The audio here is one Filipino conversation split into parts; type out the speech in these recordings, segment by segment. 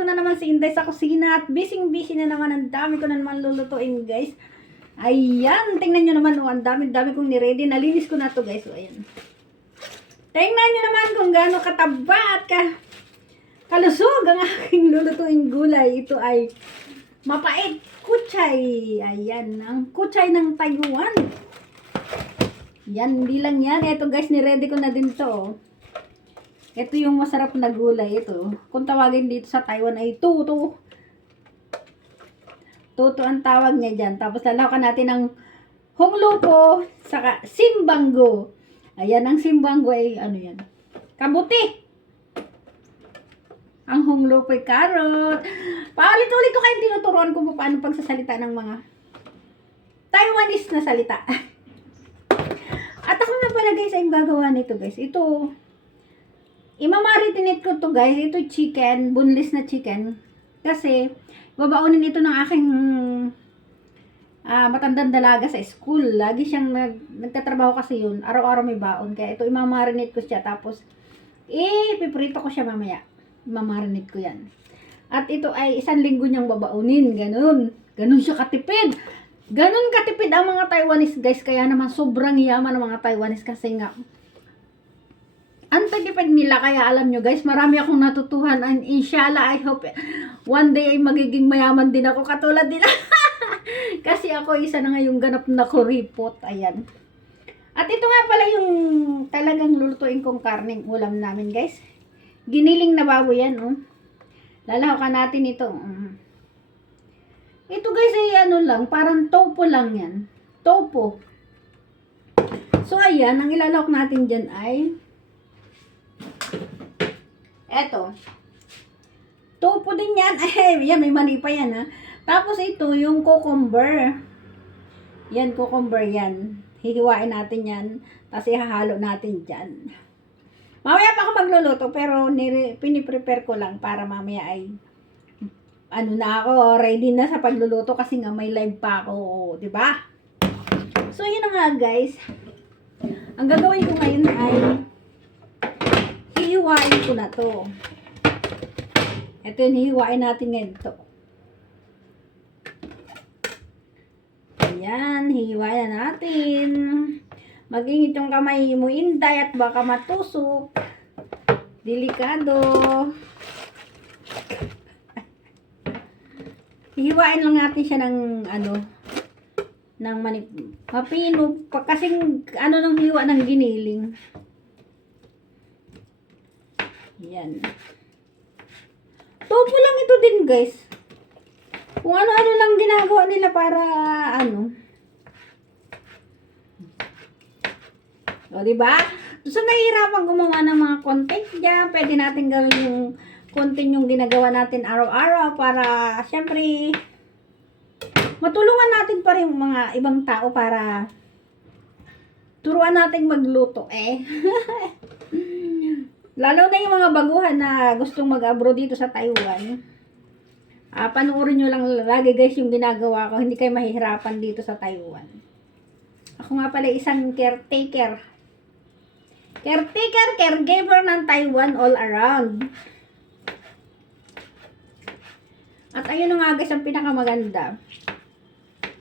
nandito na naman si Inday sa kusina at busy na naman. Ang dami ko na naman lulutuin, guys. Ayan, tingnan nyo naman, ang dami kong niready. Nalinis ko na to, guys. So, ayan. Tingnan nyo naman kung gaano kataba at kalusog ang aking lulutuin gulay. Ito ay mapait, kuchay. Ayan, ang kuchay ng Taiwan. Yan, hindi lang yan. Ito, guys, niready ko na din to, oh. Ito yung masarap na gulay. Ito, kung tawagin dito sa Taiwan ay tuto. Tuto ang tawag niya dyan. Tapos lalawakan natin ng honglupo saka simbanggo. Ayan, ang simbanggo ay ano yan? Kabuti. Ang honglupo ay carrot. Paulit-ulit ko kayo tinuturuan kung paano pagsasalita ng mga Taiwanese na salita. At ako nga pala, guys, ay gagawa nito, guys. Ito, imamaritinate ko to, guys. Ito chicken, boneless na chicken. Kasi babaunin ito ng aking matandang dalaga sa school. Lagi siyang nagtatrabaho kasi yun. Araw-araw may baon. Kaya ito, imamarinate ko siya. Tapos, piprito ko siya mamaya. Imamarinate ko yan. At ito ay 1 linggo niyang babaunin. Ganun. Ganun siya katipid. Ganun katipid ang mga Taiwanese, guys. Kaya naman sobrang yaman ang mga Taiwanese kasi nga ang tagipid nila. Kaya alam nyo, guys, marami akong natutuhan, and inshallah, I hope one day ay magiging mayaman din ako katulad nila. Kasi ako isa na ngayong ganap na kuripot. Ayan. At ito nga pala yung talagang lulutuin kong karning ulam namin, guys. Giniling na baboy yan, oh. Lalahakan natin ito. Ito, guys, ay ano lang, parang tofu lang yan. Tofu. So, ayan, ang ilalawak natin dyan ay eto. Tofu din yan. Ay, yan, may mali pa yan, ha. Tapos ito, yung cucumber. Yan, cucumber yan. Hihiwain natin yan. Tapos ihahalo natin dyan. Mamaya pa ako magluluto, pero piniprepare ko lang para mamaya ay ano na ako, ready na sa pagluluto kasi nga may live pa ako, di ba? So, yun na nga, guys. Ang gagawin ko ngayon ay hihiwain ko na to. Ito yung hihiwain natin ngayon to. Ayan, hihiwain na natin. Mag-ingit yung kamay mo, Inday, at baka matusok. Delikado. Hihiwain lang natin siya ng ano, ng mapino, kasing ano ng hiwa ng giniling. Yan. Tofu lang ito din, guys. Kung ano-ano lang ginagawa nila para ano. O, diba? So, nahihirapan gumawa ng mga content dyan. Pwede natin gawin yung content yung ginagawa natin araw-araw para, syempre, matulungan natin pa rin yung mga ibang tao para turuan natin magluto, eh. Lalo na yung mga baguhan na gustong mag-abroad dito sa Taiwan. Panuorin nyo lang lagi, guys, yung ginagawa ko. Hindi kayo mahihirapan dito sa Taiwan. Ako nga pala isang caretaker, caregiver ng Taiwan all around. At ayun na nga, guys, ang pinakamaganda.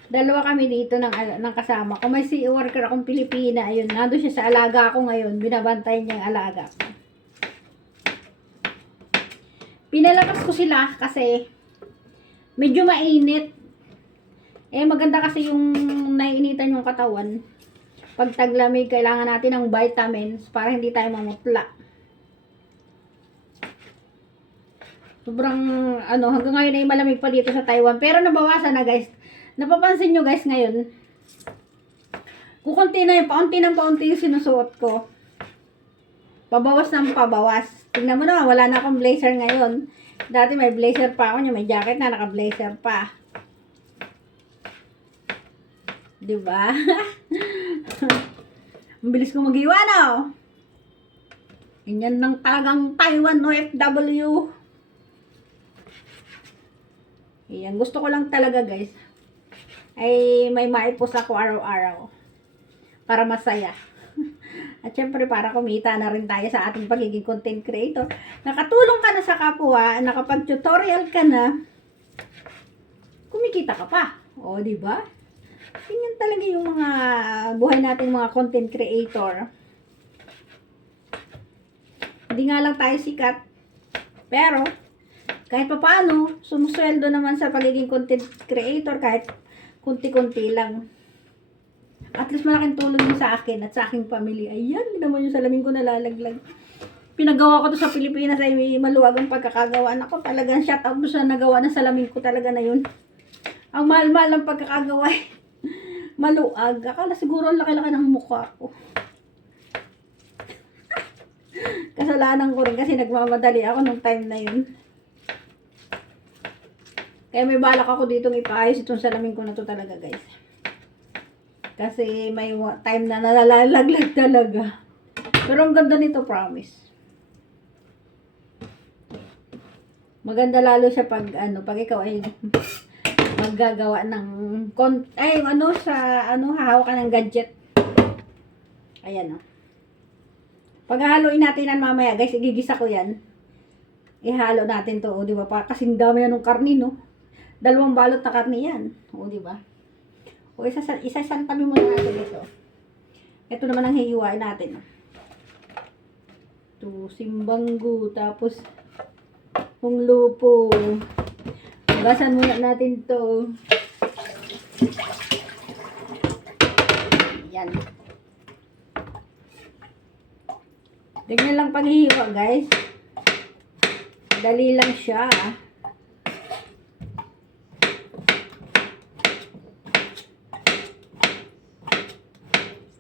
Dalawa kami dito ng kasama ko. May sea worker akong Pilipina. Ayun, nandun siya sa alaga ko ngayon. Binabantayan niya yung alaga ko. Pinalakas ko sila kasi medyo mainit. Maganda kasi yung naiinitan yung katawan. Pag taglamig, kailangan natin ng vitamins para hindi tayo mamutla. Sobrang, hanggang ngayon ay malamig pa dito sa Taiwan. Pero nabawasan na, guys. Napapansin nyo, guys, ngayon. Kukunti na yung paunti ng paunti yung sinusuot ko. Pabawas ng pabawas. Tingnan mo naman, wala na akong blazer ngayon. Dati may blazer pa ako, may jacket na, naka-blazer pa. Diba? Ang bilis ko mag-iwa, no? Ganyan lang talagang Taiwan OFW. Ayan, gusto ko lang talaga, guys, ay may maipos ako araw-araw para masaya. At syempre, para kumita na rin tayo sa ating pagiging content creator. Nakatulong ka na sa kapwa, nakapag-tutorial ka na, kumikita ka pa. O, di ba? Ganyan talaga yung mga buhay nating mga content creator. Hindi nga lang tayo sikat. Pero, kahit pa paano, sumusweldo naman sa pagiging content creator kahit kunti-kunti lang. At least malaking tulong yun sa akin at sa aking pamilya. Ayan, hindi naman yung salamin ko nalalaglag. Pinagawa ko to sa Pilipinas ay may maluwag ang pagkakagawa. Ako talagang shout out sa nagawa ng salamin ko talaga na yun. Ang mahal-mahal ang pagkakagawa ay maluwag. Akala siguro ang laki-laki ng mukha ko. Kasalanan ko rin kasi nagmamadali ako nung time na yun. Kaya may balak ako ditong ipaayos itong salamin ko na to talaga, guys. Kasi may time na nalalaglag talaga. Pero ang ganda nito, promise. Maganda lalo siya pag pag ikaw ay maggagawa ng hahawak ka ng gadget. Ayan, oh. Paghahaluin natin yan mamaya, guys, igigisa ko yan. Ihalo natin to, di ba? Kasing dami yan ng karni, no? 2 balot na karni yan. O, di ba? O, isa-santabi muna natin ito. Ito naman ang hihiwain natin. Ito, simbanggo, tapos hunglupo. Hugasan muna natin to. Yan. Tignan lang paghihiwa, guys. Dali lang siya.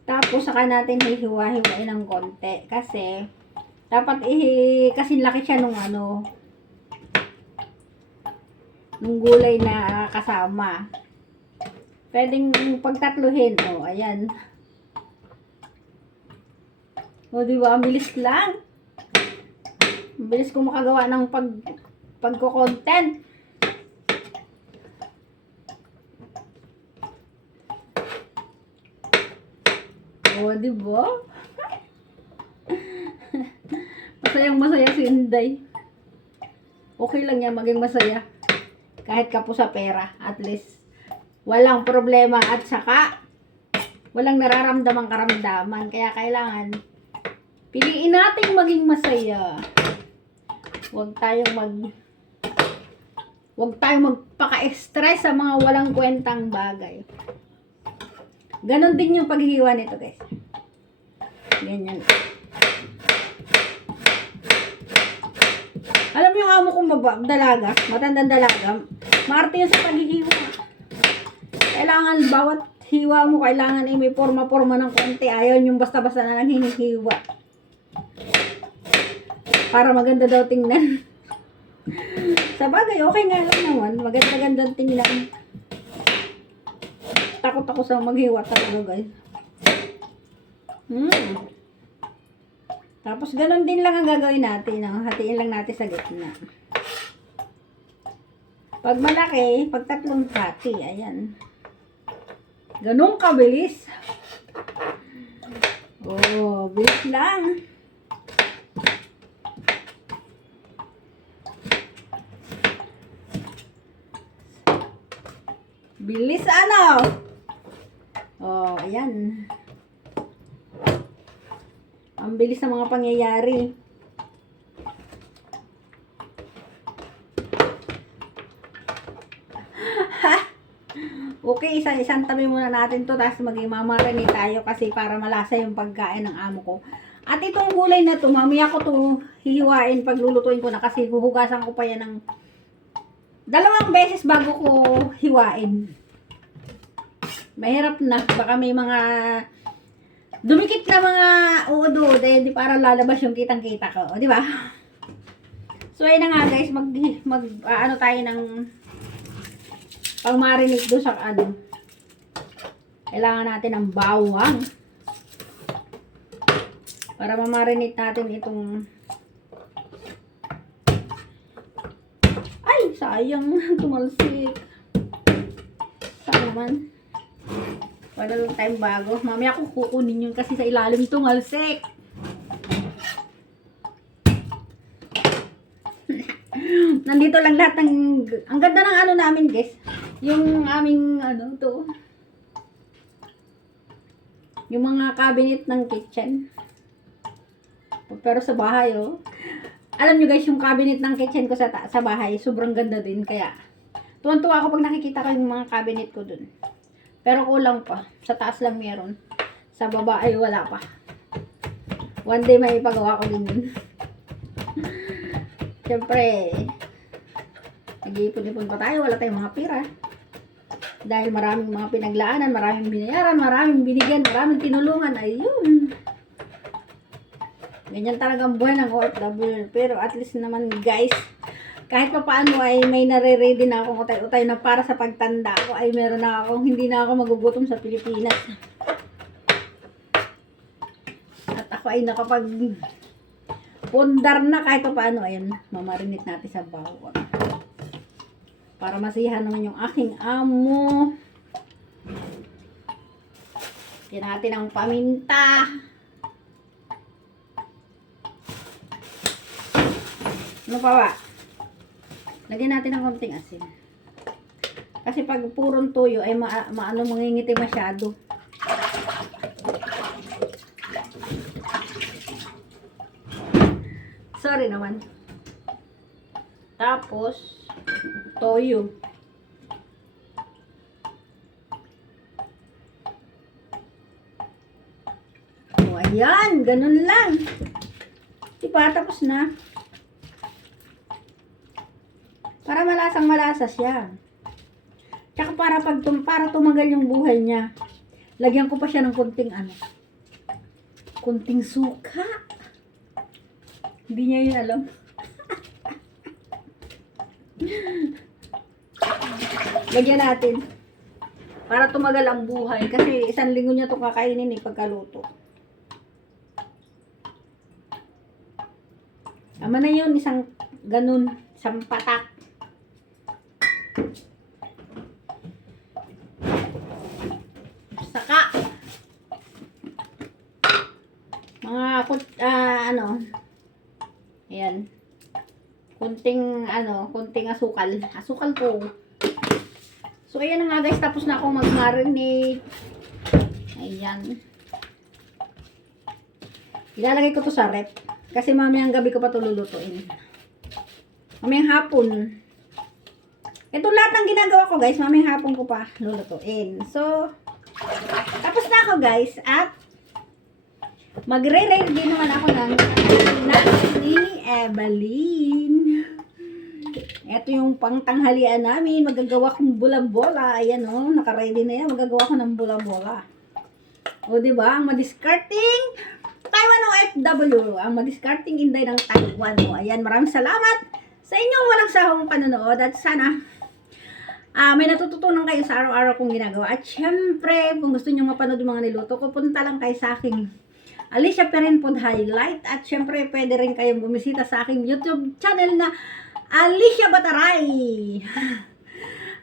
Tapos saka natin hihiwa-hiwain ng konti kasi dapat kasi laki siya nung nung gulay na kasama. Pwedeng pagtatluhin. O, ayan. O, diba? Ang bilis lang. Ang bilis ko makagawa ng pagko-content. O, diba? Masayang-masaya si Inday. Okay lang yan, maging masaya. Kahit kapo sa pera, at least walang problema at saka walang nararamdamang karamdaman. Kaya kailangan piliin nating maging masaya. Huwag tayong magpaka-stress sa mga walang kwentang bagay. Ganon din yung paghihiwa nito, guys. Ganyan. Alam mo yung amo kong dalaga, matandang dalaga, maarte yun sa paghihiwa. Kailangan bawat hiwa mo, kailangan may forma-forma ng konti. Ayaw yung basta-basta na lang hinihiwa. Para maganda daw tingnan. Sa bagay, okay nga lang naman. Maganda-gandang tingnan. Takot ako sa maghiwa talaga, guys. Tapos, ganun din lang ang gagawin natin. Hatiin lang natin sa gitna. Pag malaki, pag 3 hati, ayan. Ganun kabilis. Oh, bilis lang. Bilis Oh, ayan. Ang bilis ng mga pangyayari. Okay, isang tabi muna natin to, tapos mag-imamarinate tayo kasi para malasa yung pagkain ng amo ko. At itong gulay na to, mamaya ko to hihiwain paglulutuin ko na kasi huhugasan ko pa yan ng 2 beses bago ko hiwain. Mahirap na, baka may mga dumikit na mga uod eh, di para lalabas yung kitang-kita ko, di ba? So ayun na nga, guys, tayo ng pang-marinate doon sa kailangan natin ng bawang para ma-marinate natin itong sayang tumalsik. Saan naman? Wala lang tayong bago. Mamaya ko kukunin yun kasi sa ilalim tong halsek. Nandito lang lahat ng... Ang ganda ng ano namin, guys. Yung aming, ano, to. Yung mga cabinet ng kitchen. Pero sa bahay, oh. Alam nyo guys, yung cabinet ng kitchen ko sa bahay, sobrang ganda din. Kaya, tuwan-tuwa ako pag nakikita ko yung mga cabinet ko dun. Pero kulang pa. Sa taas lang meron. Sa baba ay wala pa. One day may ipagawa ko din yun. Siyempre, nag-iipon-ipon pa tayo. Wala tayong mga pira. Dahil maraming mga pinaglaanan, maraming binayaran, maraming binigyan, maraming tinulungan. Ayun. Ganyan talaga ang buhay ng OFW. Pero at least naman guys, kahit pa paano ay may nare-ready na akong utay-utay na para sa pagtanda ko ay meron na akong hindi na ako magugutom sa Pilipinas. At ako ay nakapag pundar na kahit pa paano. Ayun, mamarinate natin sa bawang. Para masihan naman yung aking amo. Yan natin ang paminta. Ano pa ba? Lagyan natin ng konting asin. Kasi pag purong tuyo ay mangingiti masyado. Sorry naman. Tapos, toyo. O, ayan. Ganun lang. Diba? Tapos na. Para malasang malasa siya. Tsaka para tumagal yung buhay niya. Lagyan ko pa siya ng konting konting suka. Hindi niya yun alam. Lagyan natin. Para tumagal ang buhay. Kasi 1 linggo niya ito kakainin pagkaluto. Ama na yun, isang ganun, isang patak. Saka mga ayan, kunting asukal po. So ayan na nga guys, tapos na akong mag-marinate. Ayan, ilalagay ko to sa rep kasi mamayang gabi ko pa to lulutuin, mamayang hapon. Ito lahat ng ginagawa ko guys, mamayang hapon ko pa lulutuin. So tapos na ako guys, at magre-ready din naman ako ng ni Evelyn. Ito yung pangtanghalian namin. Magagawa kong bola-bola. Ayan o, naka-ready na yan. Magagawa ko ng bola-bola. O diba, ang madiscarding Taiwan OFW. Ang madiscarding Inday ng Taiwan. O ayan, maraming salamat sa inyong walang sahong panonood. At sana may natututunan kayo sa araw-araw kong ginagawa. At syempre, kung gusto nyo mapanood yung mga niluto ko, punta lang kayo sa aking Alicia Perrin Food Highlight. At syempre, pwede rin kayong bumisita sa aking YouTube channel na Alicia Bataray.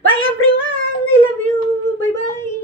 Bye everyone! I love you! Bye-bye!